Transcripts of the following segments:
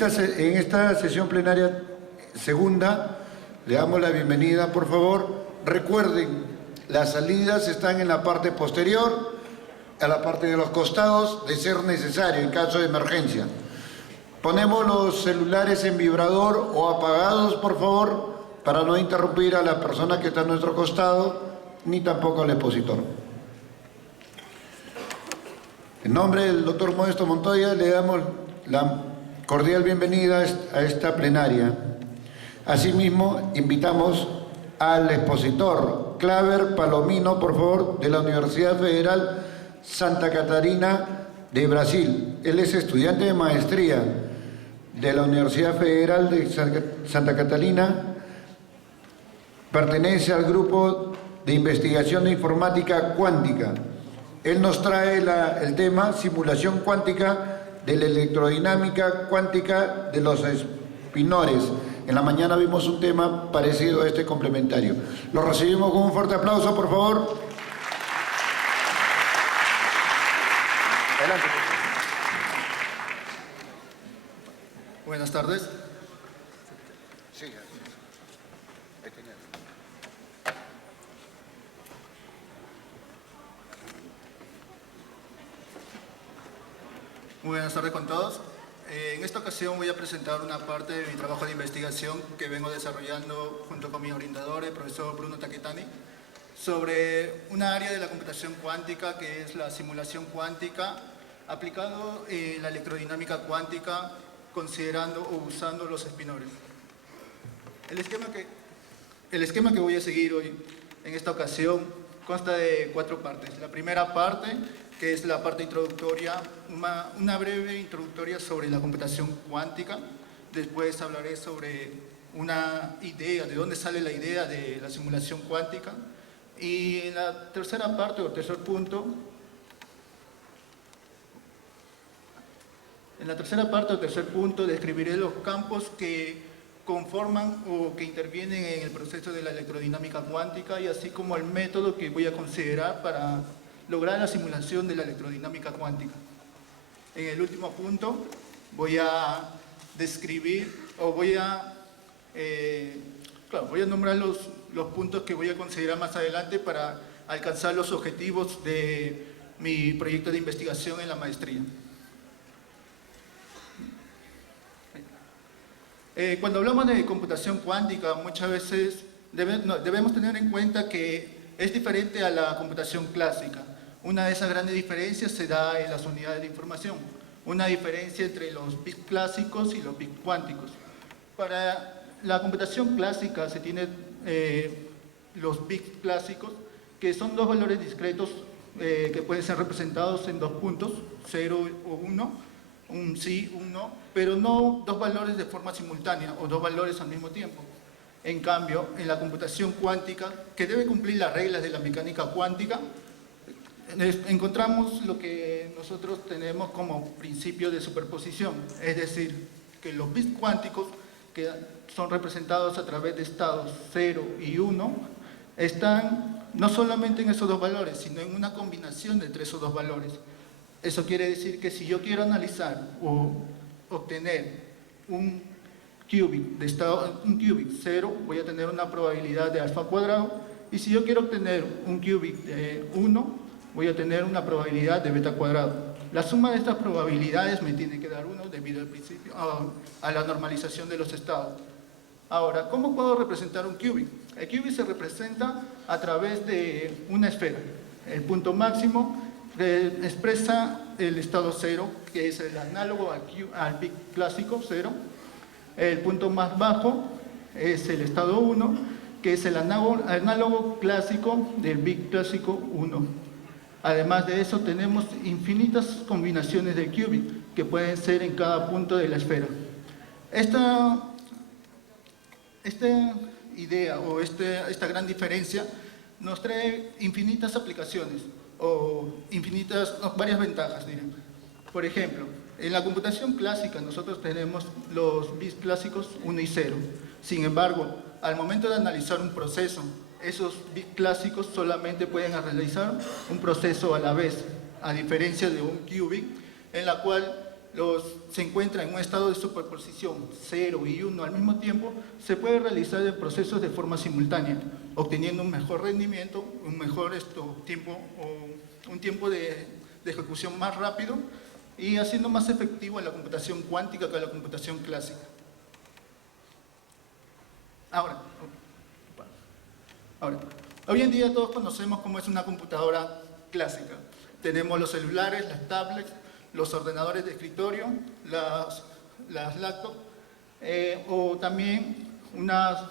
En esta sesión plenaria segunda, le damos la bienvenida, por favor. Recuerden, las salidas están en la parte posterior, a la parte de los costados, de ser necesario, en caso de emergencia. Ponemos los celulares en vibrador o apagados, por favor, para no interrumpir a la persona que está a nuestro costado, ni tampoco al expositor. En nombre del doctor Modesto Montoya, le damos la cordial bienvenida a esta plenaria. Asimismo, invitamos al expositor Claver Palomino, por favor, de la Universidad Federal Santa Catarina de Brasil. Él es estudiante de maestría de la Universidad Federal de Santa Catarina. Pertenece al grupo de investigación de informática cuántica. Él nos trae el tema simulación cuántica de la electrodinámica cuántica de los espinores. En la mañana vimos un tema parecido a este complementario. Lo recibimos con un fuerte aplauso, por favor. Adelante. Buenas tardes. Sí. Muy buenas tardes con todos. En esta ocasión voy a presentar una parte de mi trabajo de investigación que vengo desarrollando junto con mi orientador, el profesor Bruno Taquetani, sobre una área de la computación cuántica que es la simulación cuántica, aplicado la electrodinámica cuántica, considerando o usando los espinores. El esquema que voy a seguir hoy en esta ocasión consta de 4 partes. La primera parte, que es la parte introductoria, una breve introductoria sobre la computación cuántica. Después hablaré sobre una idea, de dónde sale la idea de la simulación cuántica. Y en la tercera parte, o tercer punto, describiré los campos que conforman o que intervienen en el proceso de la electrodinámica cuántica y así como el método que voy a considerar para lograr la simulación de la electrodinámica cuántica. En el último punto voy a describir o voy a nombrar los puntos que voy a considerar más adelante para alcanzar los objetivos de mi proyecto de investigación en la maestría. Cuando hablamos de computación cuántica, muchas veces debemos tener en cuenta que es diferente a la computación clásica. Una de esas grandes diferencias se da en las unidades de información, una diferencia entre los bits clásicos y los bits cuánticos. Para la computación clásica se tiene los bits clásicos, que son 2 valores discretos que pueden ser representados en 2 puntos, 0 o 1, un sí, un no, pero no 2 valores de forma simultánea o 2 valores al mismo tiempo. En cambio, en la computación cuántica, que debe cumplir las reglas de la mecánica cuántica, encontramos lo que nosotros tenemos como principio de superposición, es decir, que los bits cuánticos, que son representados a través de estados 0 y 1, están no solamente en esos 2 valores, sino en una combinación entre esos 2 valores. Eso quiere decir que si yo quiero analizar o obtener un qubit 0, voy a tener una probabilidad de alfa cuadrado, y si yo quiero obtener un qubit de 1, voy a tener una probabilidad de beta cuadrado. La suma de estas probabilidades me tiene que dar 1 debido al principio, a la normalización de los estados. Ahora, ¿cómo puedo representar un qubit? El qubit se representa a través de una esfera. El punto máximo expresa el estado 0, que es el análogo al bit clásico 0. El punto más bajo es el estado 1, que es el análogo clásico del bit clásico 1. Además de eso, tenemos infinitas combinaciones de qubit que pueden ser en cada punto de la esfera. Esta idea o esta gran diferencia nos trae infinitas aplicaciones o varias ventajas, diré. Por ejemplo, en la computación clásica nosotros tenemos los bits clásicos 1 y 0. Sin embargo, al momento de analizar un proceso, esos bits clásicos solamente pueden realizar un proceso a la vez, a diferencia de un qubit, en la cual se encuentra en un estado de superposición 0 y 1 al mismo tiempo, se puede realizar el proceso de forma simultánea, obteniendo un mejor rendimiento, un mejor tiempo o un tiempo de ejecución más rápido y haciendo más efectivo la computación cuántica que la computación clásica. Ahora, hoy en día todos conocemos cómo es una computadora clásica. Tenemos los celulares, las tablets, los ordenadores de escritorio, las laptops, o también unas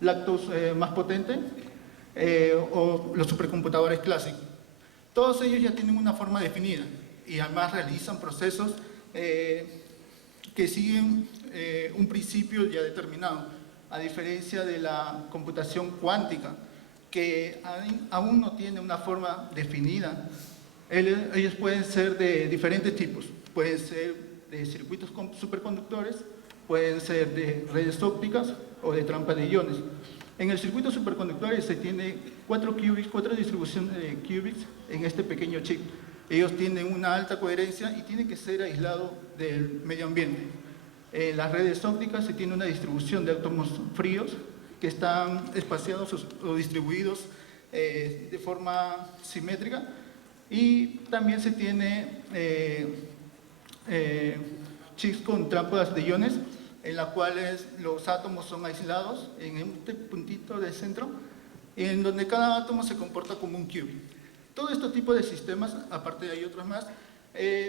laptops más potentes, o los supercomputadores clásicos. Todos ellos ya tienen una forma definida y además realizan procesos que siguen un principio ya determinado, a diferencia de la computación cuántica, que aún no tiene una forma definida. Ellos pueden ser de diferentes tipos, pueden ser de circuitos superconductores, pueden ser de redes ópticas o de trampa de iones. En el circuito superconductores se tiene 4 distribuciones de qubits en este pequeño chip. Ellos tienen una alta coherencia y tienen que ser aislados del medio ambiente. En las redes ópticas se tiene una distribución de átomos fríos que están espaciados o distribuidos de forma simétrica, y también se tiene chips con trampas de iones en las cuales los átomos son aislados en este puntito de centro, en donde cada átomo se comporta como un qubit. Todo este tipo de sistemas, aparte de hay otros más,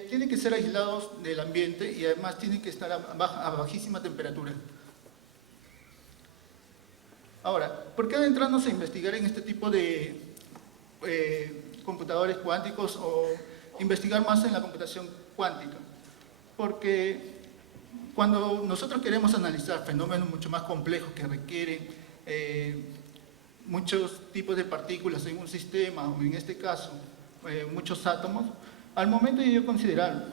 tienen que ser aislados del ambiente y además tienen que estar a bajísima temperatura. Ahora, ¿por qué adentrarnos a investigar en este tipo de computadores cuánticos o investigar más en la computación cuántica? Porque cuando nosotros queremos analizar fenómenos mucho más complejos que requieren muchos tipos de partículas en un sistema, o en este caso, muchos átomos, al momento de yo considerar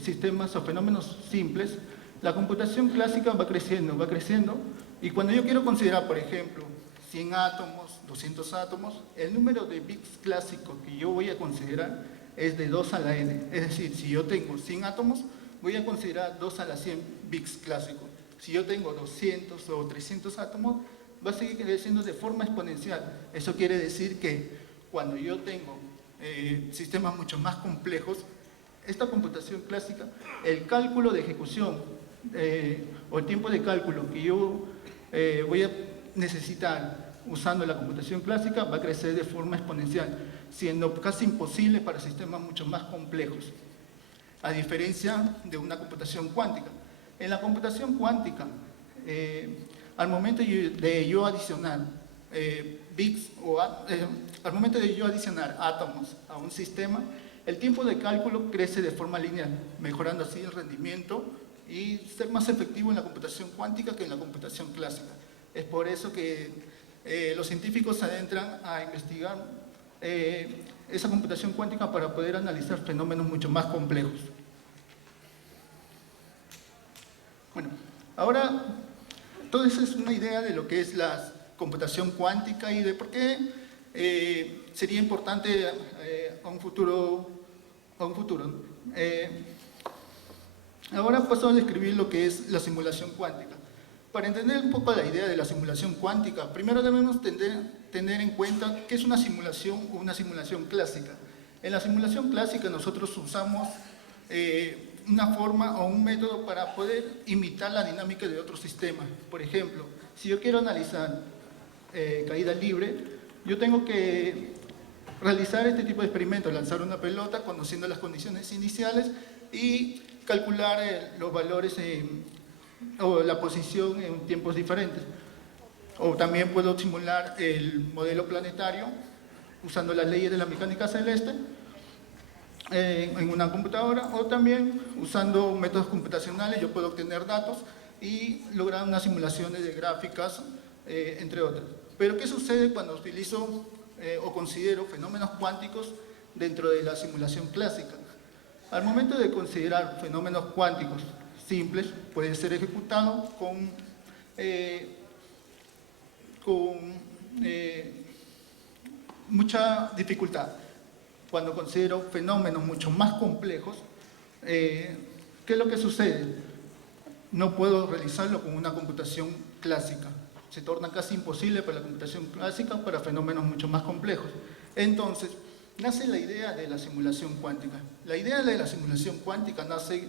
sistemas o fenómenos simples, la computación clásica va creciendo, y cuando yo quiero considerar, por ejemplo, 100 átomos, 200 átomos, el número de bits clásico que yo voy a considerar es de 2 a la n. Es decir, si yo tengo 100 átomos, voy a considerar 2 a la 100 bits clásicos. Si yo tengo 200 o 300 átomos, va a seguir creciendo de forma exponencial. Eso quiere decir que cuando yo tengo sistemas mucho más complejos, esta computación clásica, el cálculo de ejecución o el tiempo de cálculo que yo voy a necesitar usando la computación clásica va a crecer de forma exponencial, siendo casi imposible para sistemas mucho más complejos, a diferencia de una computación cuántica. En la computación cuántica, al momento de yo adicionar al momento de yo adicionar átomos a un sistema, el tiempo de cálculo crece de forma lineal, mejorando así el rendimiento y ser más efectivo en la computación cuántica que en la computación clásica. Es por eso que los científicos se adentran a investigar esa computación cuántica para poder analizar fenómenos mucho más complejos. Bueno, ahora, todo eso es una idea de lo que es la computación cuántica y de por qué sería importante a un futuro. Ahora paso a describir lo que es la simulación cuántica. Para entender un poco la idea de la simulación cuántica, primero debemos tener en cuenta qué es una simulación o una simulación clásica. En la simulación clásica nosotros usamos una forma o un método para poder imitar la dinámica de otros sistemas. Por ejemplo, si yo quiero analizar caída libre, yo tengo que realizar este tipo de experimentos, lanzar una pelota conociendo las condiciones iniciales y calcular los valores o la posición en tiempos diferentes. O también puedo simular el modelo planetario usando las leyes de la mecánica celeste en una computadora, o también usando métodos computacionales yo puedo obtener datos y lograr unas simulaciones de gráficas, entre otras. Pero ¿qué sucede cuando utilizo o considero fenómenos cuánticos dentro de la simulación clásica? Al momento de considerar fenómenos cuánticos simples, puede ser ejecutado con mucha dificultad. Cuando considero fenómenos mucho más complejos, ¿Qué es lo que sucede? No puedo realizarlo con una computación clásica. Se torna casi imposible para la computación clásica para fenómenos mucho más complejos. Entonces, nace la idea de la simulación cuántica. La idea de la simulación cuántica nace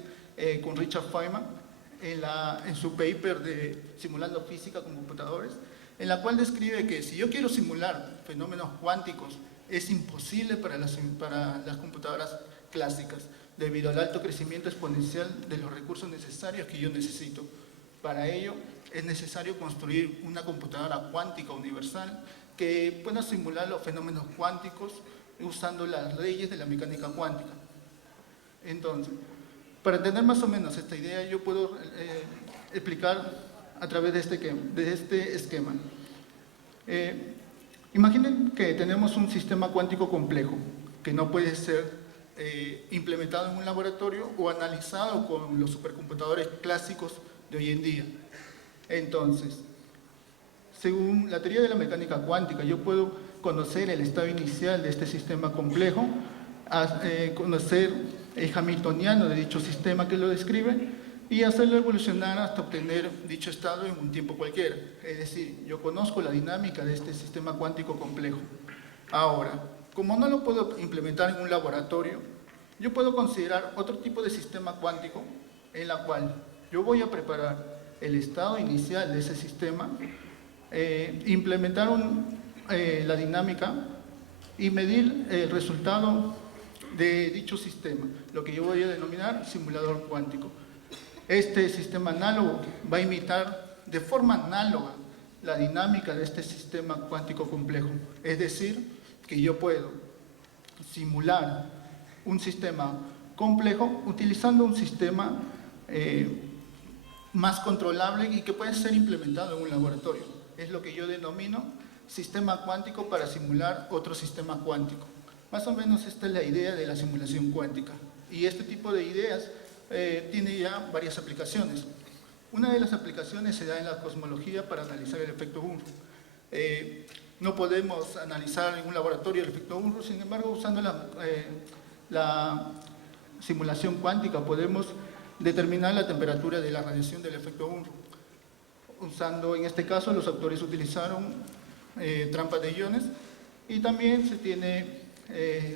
con Richard Feynman en su paper de Simulando Física con Computadores, en la cual describe que si yo quiero simular fenómenos cuánticos, es imposible para las computadoras clásicas, debido al alto crecimiento exponencial de los recursos necesarios que yo necesito. Para ello, es necesario construir una computadora cuántica universal que pueda simular los fenómenos cuánticos usando las leyes de la mecánica cuántica. Entonces, para entender más o menos esta idea, yo puedo explicar a través de este esquema. Imaginen que tenemos un sistema cuántico complejo que no puede ser implementado en un laboratorio o analizado con los supercomputadores clásicos de hoy en día. Entonces, según la teoría de la mecánica cuántica, yo puedo conocer el estado inicial de este sistema complejo, conocer el hamiltoniano de dicho sistema que lo describe y hacerlo evolucionar hasta obtener dicho estado en un tiempo cualquiera. Es decir, yo conozco la dinámica de este sistema cuántico complejo. Ahora, como no lo puedo implementar en un laboratorio, yo puedo considerar otro tipo de sistema cuántico en la cual yo voy a preparar el estado inicial de ese sistema, implementar la dinámica y medir el resultado de dicho sistema, lo que yo voy a denominar simulador cuántico. Este sistema análogo va a imitar de forma análoga la dinámica de este sistema cuántico complejo. Es decir, que yo puedo simular un sistema complejo utilizando un sistema más controlable y que puede ser implementado en un laboratorio. Es lo que yo denomino sistema cuántico para simular otro sistema cuántico. Más o menos esta es la idea de la simulación cuántica. Y este tipo de ideas tiene ya varias aplicaciones. Una de las aplicaciones se da en la cosmología para analizar el efecto Unruh. No podemos analizar en un laboratorio el efecto Unruh, sin embargo, usando la simulación cuántica podemos determinar la temperatura de la radiación del efecto Unruh. Usando, en este caso, los autores utilizaron trampas de iones y también se tiene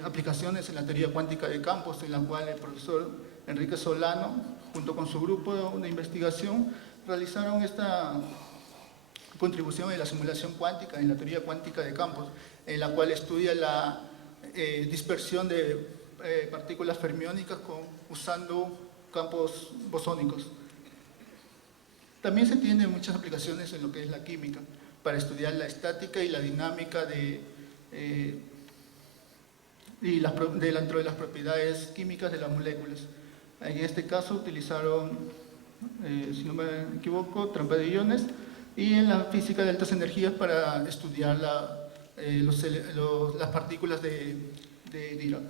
aplicaciones en la teoría cuántica de campos, en la cual el profesor Enrique Solano, junto con su grupo de investigación, realizaron esta contribución en la simulación cuántica, en la teoría cuántica de campos, en la cual estudia la dispersión de partículas fermiónicas usando campos bosónicos. También se tienen muchas aplicaciones en lo que es la química, para estudiar la estática y la dinámica dentro de las propiedades químicas de las moléculas. En este caso utilizaron, si no me equivoco, trampa de iones, y en la física de altas energías para estudiar las partículas de Dirac.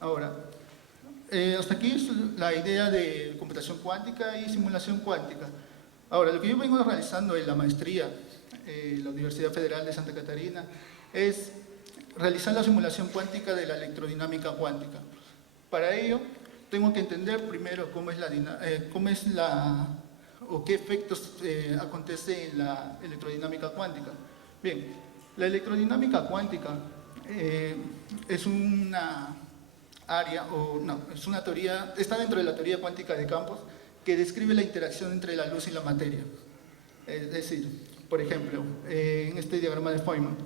Ahora, hasta aquí es la idea de computación cuántica y simulación cuántica. Ahora, lo que yo vengo realizando en la maestría en la Universidad Federal de Santa Catarina es realizar la simulación cuántica de la electrodinámica cuántica. Para ello, tengo que entender primero o qué efectos acontece en la electrodinámica cuántica. Bien, la electrodinámica cuántica es una área, es una teoría, está dentro de la teoría cuántica de campos, que describe la interacción entre la luz y la materia. Es decir, por ejemplo, en este diagrama de Feynman,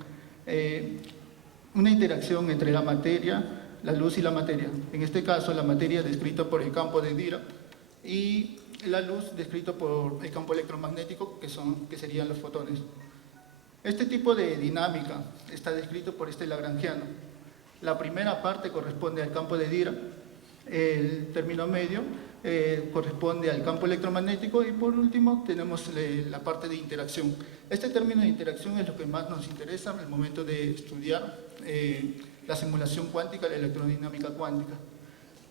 una interacción entre la materia, la luz y la materia. En este caso, la materia descrita por el campo de Dirac y la luz descrita por el campo electromagnético, que serían los fotones. Este tipo de dinámica está descrito por este lagrangiano. La primera parte corresponde al campo de Dirac, el término medio corresponde al campo electromagnético y por último tenemos la parte de interacción. Este término de interacción es lo que más nos interesa en el momento de estudiar la simulación cuántica, la electrodinámica cuántica.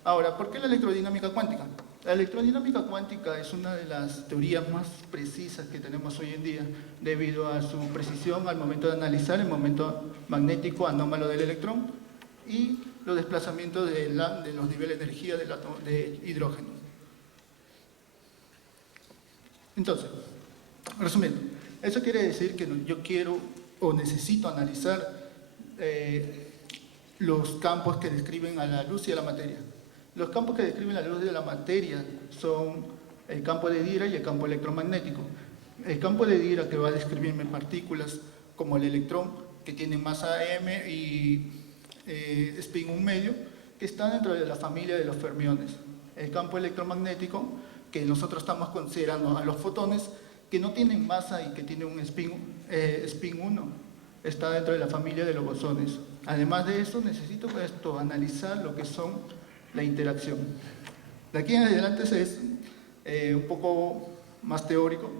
Ahora, ¿por qué la electrodinámica cuántica? La electrodinámica cuántica es una de las teorías más precisas que tenemos hoy en día, debido a su precisión al momento de analizar el momento magnético anómalo del electrón y los desplazamientos de los niveles de energía de hidrógeno. Entonces, resumiendo, eso quiere decir que yo quiero o necesito analizar los campos que describen a la luz y a la materia. Los campos que describen la luz y la materia son el campo de Dirac y el campo electromagnético. El campo de Dirac, que va a describirme partículas como el electrón, que tienen masa m y spin 1 medio, que están dentro de la familia de los fermiones. El campo electromagnético, que nosotros estamos considerando a los fotones, que no tienen masa y que tienen un spin 1, está dentro de la familia de los bosones. Además de eso, necesito analizar lo que son la interacción. De aquí en adelante es un poco más teórico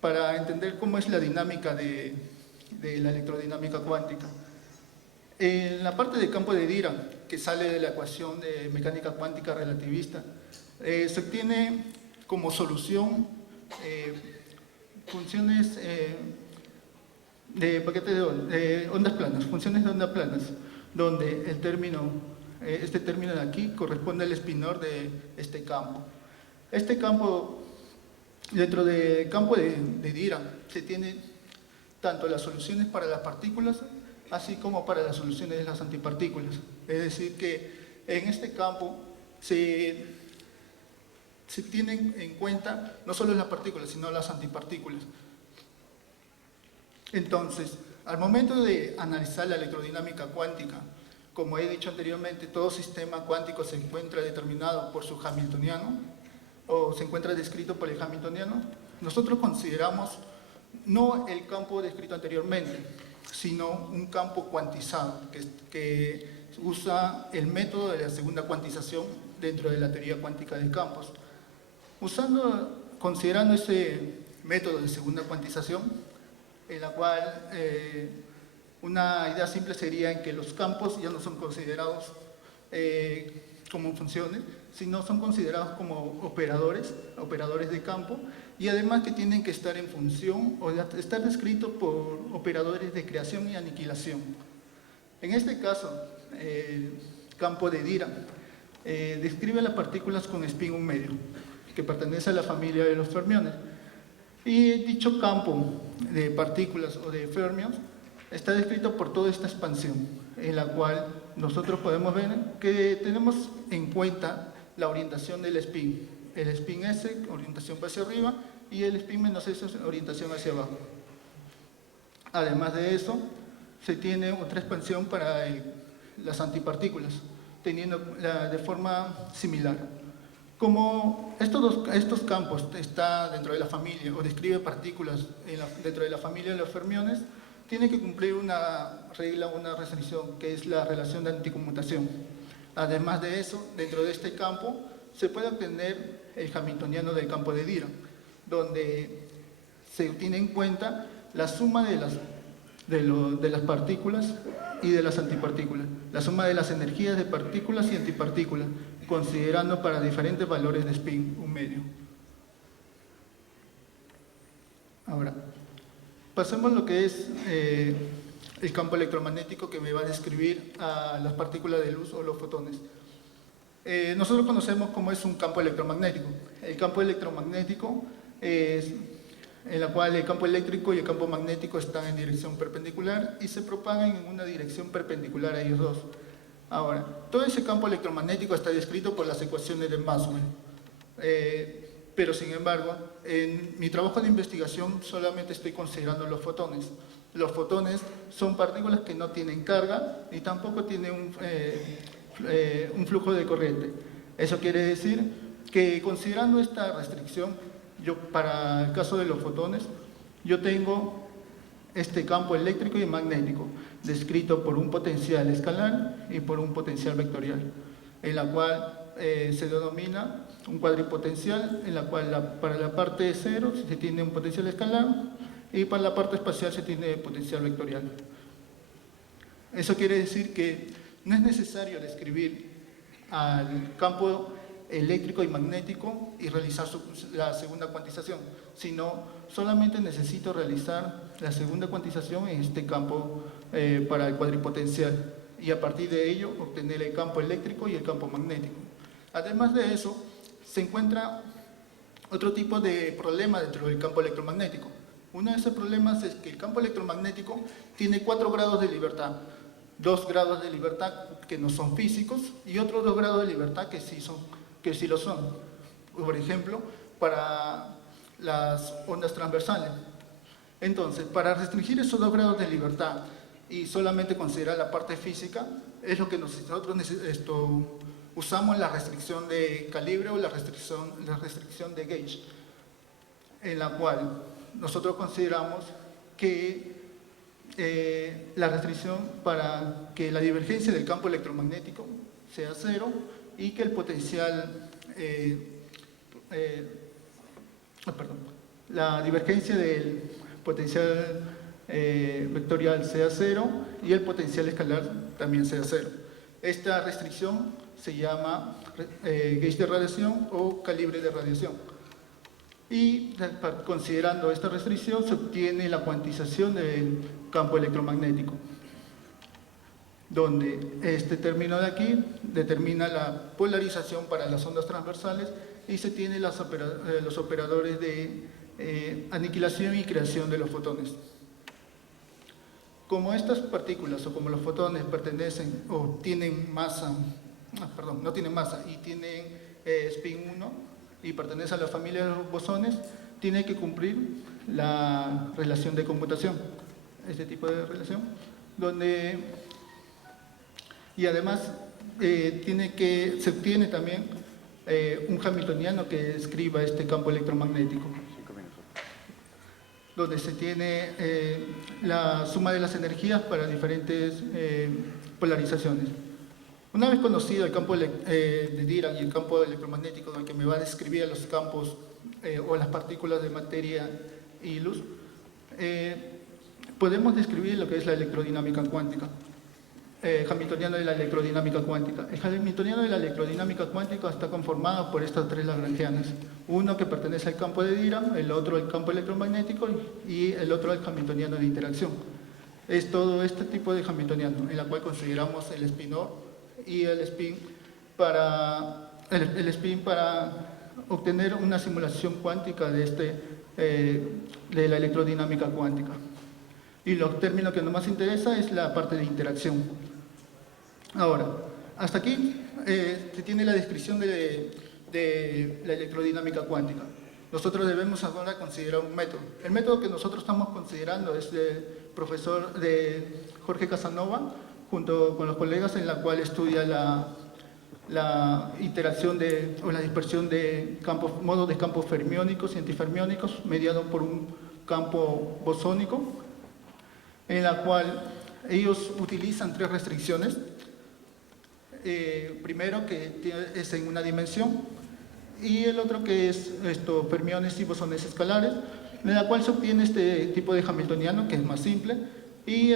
para entender cómo es la dinámica de la electrodinámica cuántica. En la parte del campo de Dirac, que sale de la ecuación de mecánica cuántica relativista, se obtiene como solución funciones de paquetes de ondas planas, funciones de ondas planas, donde el término, este término de aquí corresponde al espinor de este campo. Este campo, dentro del campo de Dirac, se tiene tanto las soluciones para las partículas, así como para las soluciones de las antipartículas. Es decir, que en este campo se tienen en cuenta no solo las partículas, sino las antipartículas. Entonces, al momento de analizar la electrodinámica cuántica, como he dicho anteriormente, todo sistema cuántico se encuentra determinado por su hamiltoniano, o se encuentra descrito por el hamiltoniano. Nosotros consideramos no el campo descrito anteriormente, sino un campo cuantizado, que usa el método de la segunda cuantización dentro de la teoría cuántica de campos. Considerando ese método de segunda cuantización, en la cual una idea simple sería en que los campos ya no son considerados como funciones, sino son considerados como operadores de campo, y además que tienen que estar en función o estar descritos por operadores de creación y aniquilación. En este caso, el campo de Dirac describe las partículas con spin 1 medio, que pertenece a la familia de los fermiones. Y dicho campo de partículas o de fermions está descrito por toda esta expansión, en la cual nosotros podemos ver que tenemos en cuenta la orientación del spin. El spin S, orientación hacia arriba, y el spin menos S, orientación hacia abajo. Además de eso, se tiene otra expansión para las antipartículas, teniendo de forma similar. Como estos campos están dentro de la familia o describe partículas dentro de la familia de los fermiones, tiene que cumplir una regla, una restricción, que es la relación de anticonmutación. Además de eso, dentro de este campo se puede obtener el hamiltoniano del campo de Dirac, donde se tiene en cuenta la suma de las partículas y de las antipartículas, la suma de las energías de partículas y antipartículas, considerando para diferentes valores de spin 1 medio. Ahora, pasemos a lo que es el campo electromagnético, que me va a describir a las partículas de luz o los fotones. Nosotros conocemos cómo es un campo electromagnético. El campo electromagnético es en la cual el campo eléctrico y el campo magnético están en dirección perpendicular y se propagan en una dirección perpendicular a ellos dos. Ahora, todo ese campo electromagnético está descrito por las ecuaciones de Maxwell. Pero sin embargo, en mi trabajo de investigación solamente estoy considerando los fotones. Los fotones son partículas que no tienen carga y tampoco tienen un flujo de corriente. Eso quiere decir que, considerando esta restricción, para el caso de los fotones, yo tengo este campo eléctrico y magnético, descrito por un potencial escalar y por un potencial vectorial, en la cual se denomina un cuadripotencial, en la cual para la parte 0 se tiene un potencial escalar y para la parte espacial se tiene potencial vectorial. Eso quiere decir que no es necesario describir al campo eléctrico y magnético y realizar la segunda cuantización, sino solamente necesito realizar la segunda cuantización en este campo para el cuadripotencial. y a partir de ello obtener el campo eléctrico y el campo magnético. Además de eso, se encuentra otro tipo de problema dentro del campo electromagnético. Uno de esos problemas es que el campo electromagnético tiene 4 grados de libertad. 2 grados de libertad que no son físicos y otros 2 grados de libertad que sí lo son. Por ejemplo, para las ondas transversales. Entonces, para restringir esos 2 grados de libertad y solamente considerar la parte física, es lo que nosotros usamos la restricción de calibre o la restricción de gauge, en la cual nosotros consideramos que la restricción para que la divergencia del campo electromagnético sea 0 y que el potencial, la divergencia del potencial vectorial sea 0 y el potencial escalar también sea 0. Esta restricción se llama gauge de radiación o calibre de radiación. Y considerando esta restricción se obtiene la cuantización del campo electromagnético, donde este término de aquí determina la polarización para las ondas transversales y se tiene los operadores de aniquilación y creación de los fotones. Como estas partículas o como los fotones pertenecen o tienen masa, no tienen masa y tienen spin 1 y pertenece a la familia de los bosones, tiene que cumplir la relación de conmutación, este tipo de relación, donde, y además se obtiene también un hamiltoniano que describa este campo electromagnético, donde se tiene la suma de las energías para diferentes polarizaciones. Una vez conocido el campo de Dirac y el campo electromagnético, que me va a describir los campos o las partículas de materia y luz, podemos describir lo que es la electrodinámica cuántica, hamiltoniano de la electrodinámica cuántica. El hamiltoniano de la electrodinámica cuántica está conformado por estas 3 lagrangianas. Uno que pertenece al campo de Dirac, el otro al campo electromagnético y el otro al hamiltoniano de interacción. Es todo este tipo de hamiltoniano, en la cual consideramos el spin-OR y el spin para obtener una simulación cuántica de la electrodinámica cuántica. Y los términos que nos interesa es la parte de interacción. Ahora, hasta aquí se tiene la descripción de la electrodinámica cuántica. Nosotros debemos ahora considerar un método. El método que nosotros estamos considerando es del profesor Jorge Casanova, junto con los colegas, en la cual estudia la interacción o la dispersión de modos de campos fermiónicos y antifermiónicos mediados por un campo bosónico, en la cual ellos utilizan 3 restricciones. Primero, que es en una dimensión, y el otro que es fermiones y bosones escalares, en la cual se obtiene este tipo de hamiltoniano, que es más simple, y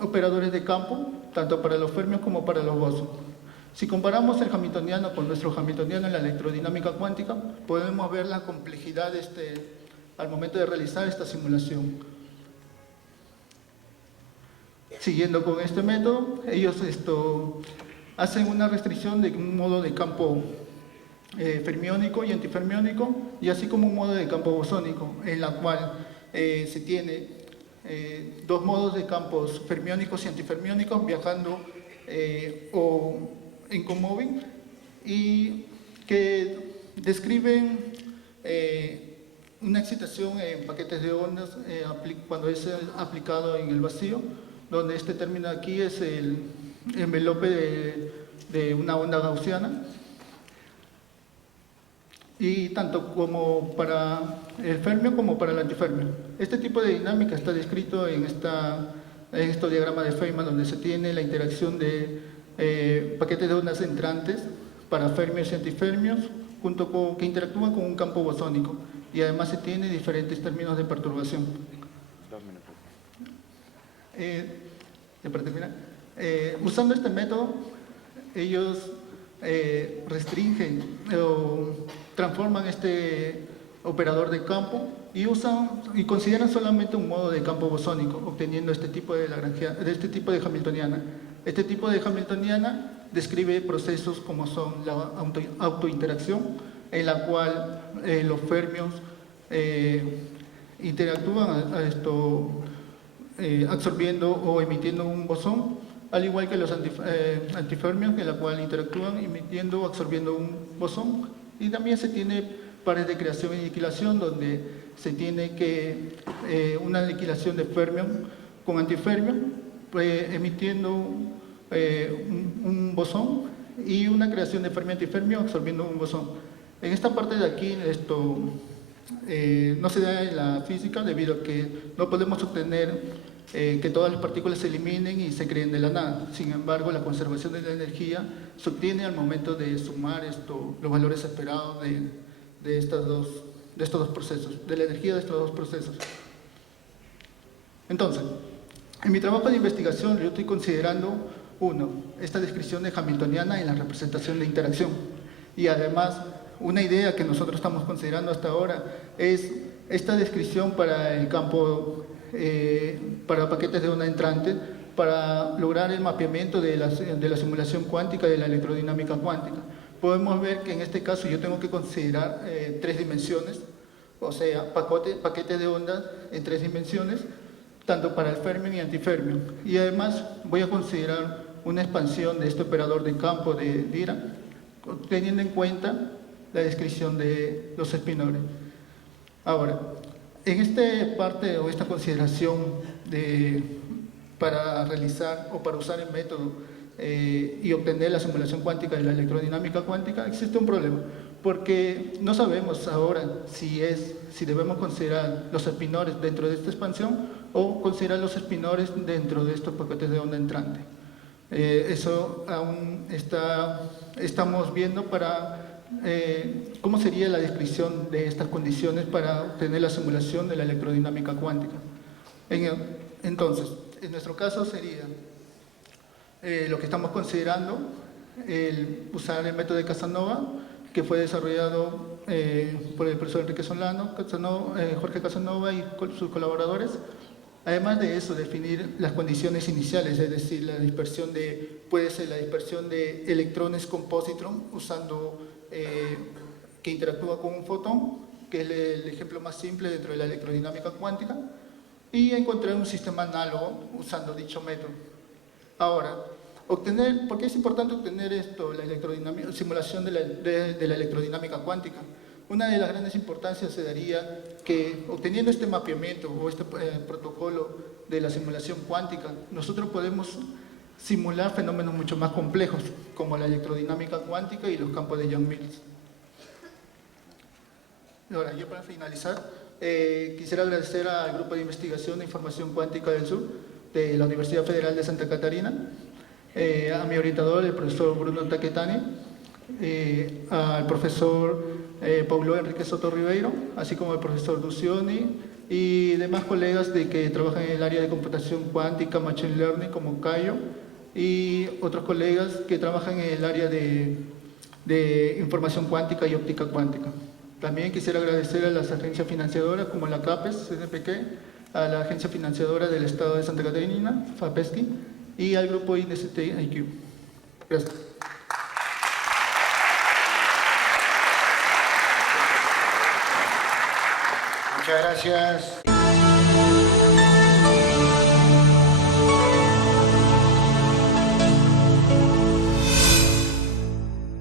operadores de campo, tanto para los fermios como para los bosos. Si comparamos el hamiltoniano con nuestro hamiltoniano en la electrodinámica cuántica, podemos ver la complejidad al momento de realizar esta simulación. Siguiendo con este método, ellos hacen una restricción de un modo de campo fermiónico y antifermiónico, y así como un modo de campo bosónico, en la cual se tiene 2 modos de campos fermiónicos y antifermiónicos viajando o en conmoving, y que describen una excitación en paquetes de ondas cuando es aplicado en el vacío, donde este término aquí es el envelope de una onda gaussiana, y tanto como para el fermio como para el antifermio. Este tipo de dinámica está descrito en este diagrama de Feynman, donde se tiene la interacción de paquetes de ondas entrantes para fermios y antifermios, que interactúan con un campo bosónico, y además se tiene diferentes términos de perturbación. 2 minutos. Para terminar, usando este método, ellos restringen o transforman este operador de campo y consideran solamente un modo de campo bosónico, obteniendo este tipo de hamiltoniana. Este tipo de hamiltoniana describe procesos como son la autointeracción, en la cual los fermions interactúan absorbiendo o emitiendo un bosón, al igual que los antifermions, en la cual interactúan emitiendo o absorbiendo un bosón. Y también se tiene pares de creación y aniquilación, donde se tiene que una aniquilación de fermión con antifermión, emitiendo un bosón, y una creación de fermio-antifermio absorbiendo un bosón. En esta parte de aquí no se da en la física, debido a que no podemos obtener que todas las partículas se eliminen y se creen de la nada. Sin embargo, la conservación de la energía se obtiene al momento de sumar los valores esperados de estos dos procesos, de la energía de estos dos procesos. Entonces, en mi trabajo de investigación yo estoy considerando, esta descripción de hamiltoniana en la representación de interacción. Y además, una idea que nosotros estamos considerando hasta ahora es esta descripción para el campo, para paquetes de onda entrante, para lograr el mapeamiento de la simulación cuántica de la electrodinámica cuántica. Podemos ver que en este caso yo tengo que considerar 3 dimensiones, o sea, paquetes de ondas en 3 dimensiones, tanto para el fermión y antifermión. Y además voy a considerar una expansión de este operador de campo de Dirac, teniendo en cuenta la descripción de los espinores. Ahora, en esta parte o esta consideración para realizar o para usar el método y obtener la simulación cuántica de la electrodinámica cuántica, existe un problema, porque no sabemos ahora si debemos considerar los espinores dentro de esta expansión o considerar los espinores dentro de estos paquetes de onda entrante. Eso aún estamos viendo para cómo sería la descripción de estas condiciones para obtener la simulación de la electrodinámica cuántica. Entonces, en nuestro caso sería lo que estamos considerando, usar el método de Casanova, que fue desarrollado por el profesor Enrique Solano, Jorge Casanova y sus colaboradores. Además de eso, definir las condiciones iniciales, es decir, puede ser la dispersión de electrones con positron, que interactúa con un fotón, que es el ejemplo más simple dentro de la electrodinámica cuántica, y encontrar un sistema análogo usando dicho método. Ahora, ¿por qué es importante obtener la simulación de la electrodinámica cuántica? Una de las grandes importancias se daría que, obteniendo este mapeamiento o este protocolo de la simulación cuántica, nosotros podemos simular fenómenos mucho más complejos, como la electrodinámica cuántica y los campos de Yang-Mills. Ahora, yo para finalizar, quisiera agradecer al Grupo de Investigación de Información Cuántica del Sur de la Universidad Federal de Santa Catarina, a mi orientador, el profesor Bruno Taquetani, al profesor Paulo Enrique Soto Ribeiro, así como al profesor Ducioni y demás colegas que trabajan en el área de computación cuántica, machine learning, como Cayo, y otros colegas que trabajan en el área de información cuántica y óptica cuántica. También quisiera agradecer a las agencias financiadoras como la CAPES, CNPq, a la Agencia Financiadora del Estado de Santa Catarina, FAPESCI, y al grupo INST IQ. Gracias. Muchas gracias.